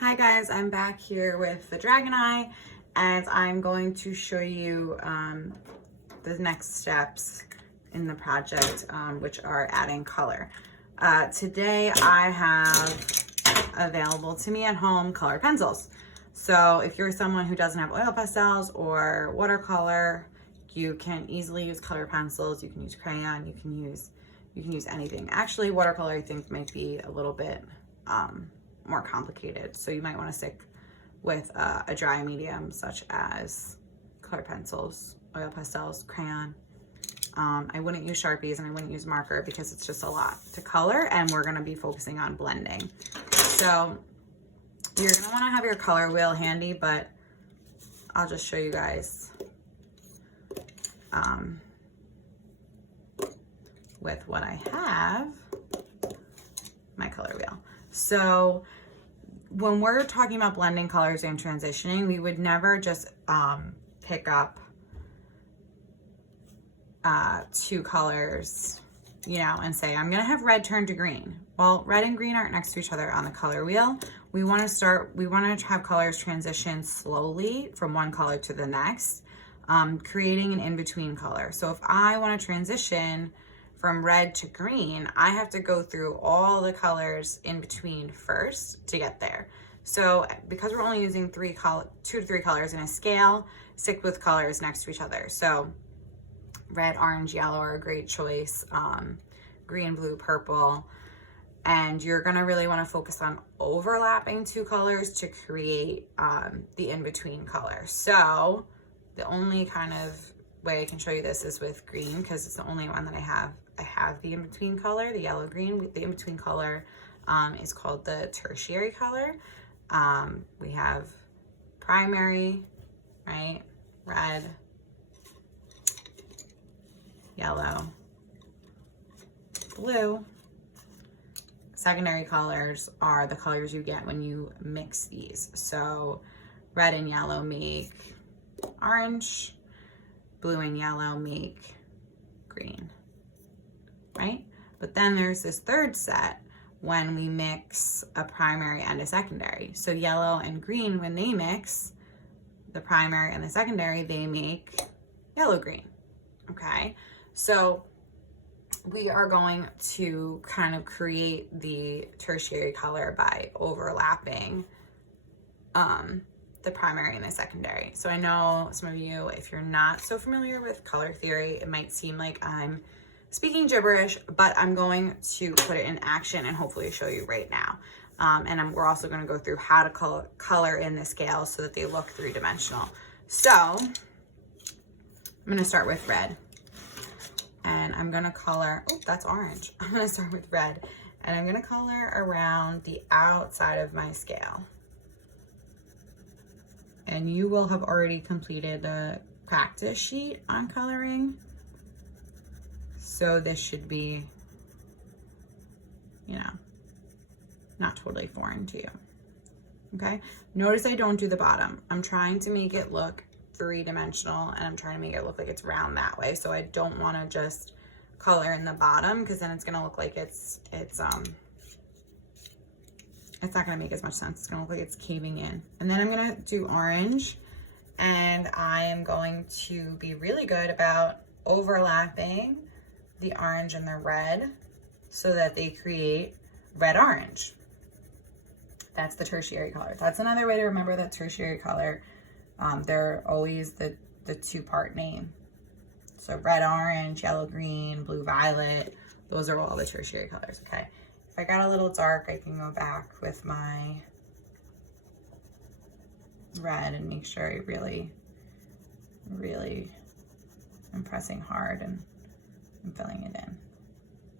Hi guys, I'm back here with the Dragon Eye and I'm going to show you the next steps in the project, which are adding color. Today I have available to me at home colored pencils. So if you're someone who doesn't have oil pastels or watercolor, you can easily use colored pencils. You can use crayon, you can use anything. Actually, watercolor I think might be a little bit more complicated, so you might want to stick with a dry medium such as colored pencils, oil pastels, crayon. I wouldn't use Sharpies and I wouldn't use marker because it's just a lot to color and we're going to be focusing on blending. So you're going to want to have your color wheel handy, but I'll just show you guys with what I have, my color wheel. So when we're talking about blending colors and transitioning, we would never just pick up two colors, you know, and say, I'm gonna have red turn to green. Well, red and green aren't next to each other on the color wheel. We wanna have colors transition slowly from one color to the next, creating an in-between color. So if I wanna transition from red to green, I have to go through all the colors in between first to get there. So because we're only using 2 to 3 colors in a scale, stick with colors next to each other. So red, orange, yellow are a great choice. Green, blue, purple. And you're gonna really wanna focus on overlapping 2 colors to create the in-between color. So the only kind of way I can show you this is with green, because it's the only one that I have the in-between color, the yellow green. The in-between color is called the tertiary color. We have primary, right? Red, yellow, blue. Secondary colors are the colors you get when you mix these. So red and yellow make orange, blue and yellow make green, right? But then there's this third set when we mix a primary and a secondary. So yellow and green, when they mix, the primary and the secondary, they make yellow-green, okay? So we are going to kind of create the tertiary color by overlapping the primary and the secondary. So I know some of you, if you're not so familiar with color theory, it might seem like I'm speaking gibberish, but I'm going to put it in action and hopefully show you right now. We're also going to go through how to color in the scale so that they look 3-dimensional. So I'm going to start with red, and I'm going to color, oh, that's orange. I'm going to start with red, and I'm going to color around the outside of my scale. And you will have already completed the practice sheet on coloring. So this should be, you know, not totally foreign to you, okay? Notice I don't do the bottom. I'm trying to make it look 3-dimensional, and I'm trying to make it look like it's round that way. So I don't wanna just color in the bottom, because then it's gonna look like it's not gonna make as much sense. It's gonna look like it's caving in. And then I'm gonna do orange, and I am going to be really good about overlapping the orange and the red so that they create red-orange. That's the tertiary color. That's another way to remember that tertiary color. They're always the 2-part name. So red-orange, yellow-green, blue-violet, those are all the tertiary colors, okay? If I got a little dark, I can go back with my red and make sure I really am pressing hard and I'm filling it in,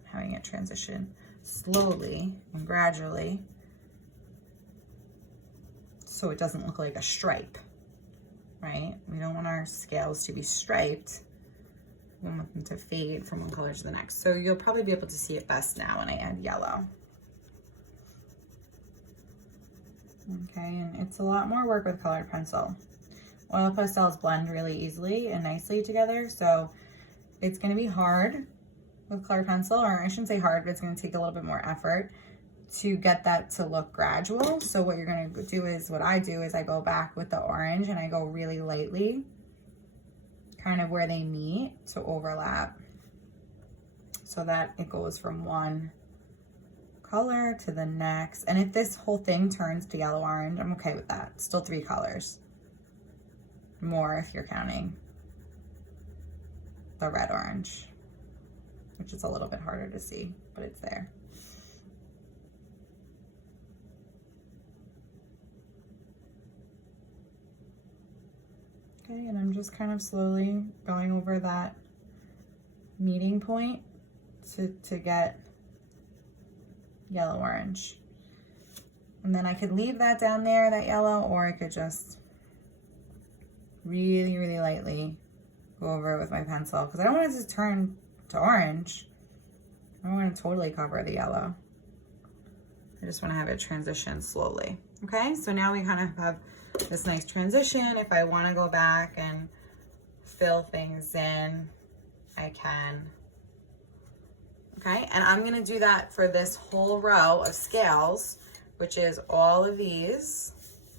having it transition slowly and gradually so it doesn't look like a stripe, right? We don't want our scales to be striped. We want them to fade from one color to the next. So you'll probably be able to see it best now when I add yellow. Okay, and it's a lot more work with colored pencil. Oil pastels blend really easily and nicely together, so it's gonna be hard with colored pencil, or I shouldn't say hard, but it's gonna take a little bit more effort to get that to look gradual. So what you're going to do is, what I do is I go back with the orange and I go really lightly, kind of where they meet to overlap, so that it goes from one color to the next. And if this whole thing turns to yellow orange, I'm okay with that. Still 3 colors. More if you're counting the red orange, which is a little bit harder to see, but it's there. Okay, and I'm just kind of slowly going over that meeting point to get yellow orange. And then I could leave that down there, that yellow, or I could just really, really lightly go over it with my pencil, because I don't want it to turn to orange. I don't want to totally cover the yellow. I just want to have it transition slowly. Okay, so now we kind of have this nice transition. If I want to go back and fill things in, I can. Okay, and I'm going to do that for this whole row of scales, which is all of these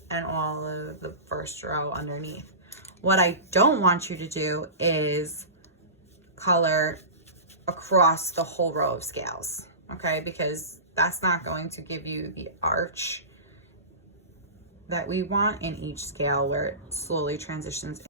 and all of the first row underneath. What I don't want you to do is color across the whole row of scales, okay? Because that's not going to give you the arch that we want in each scale, where it slowly transitions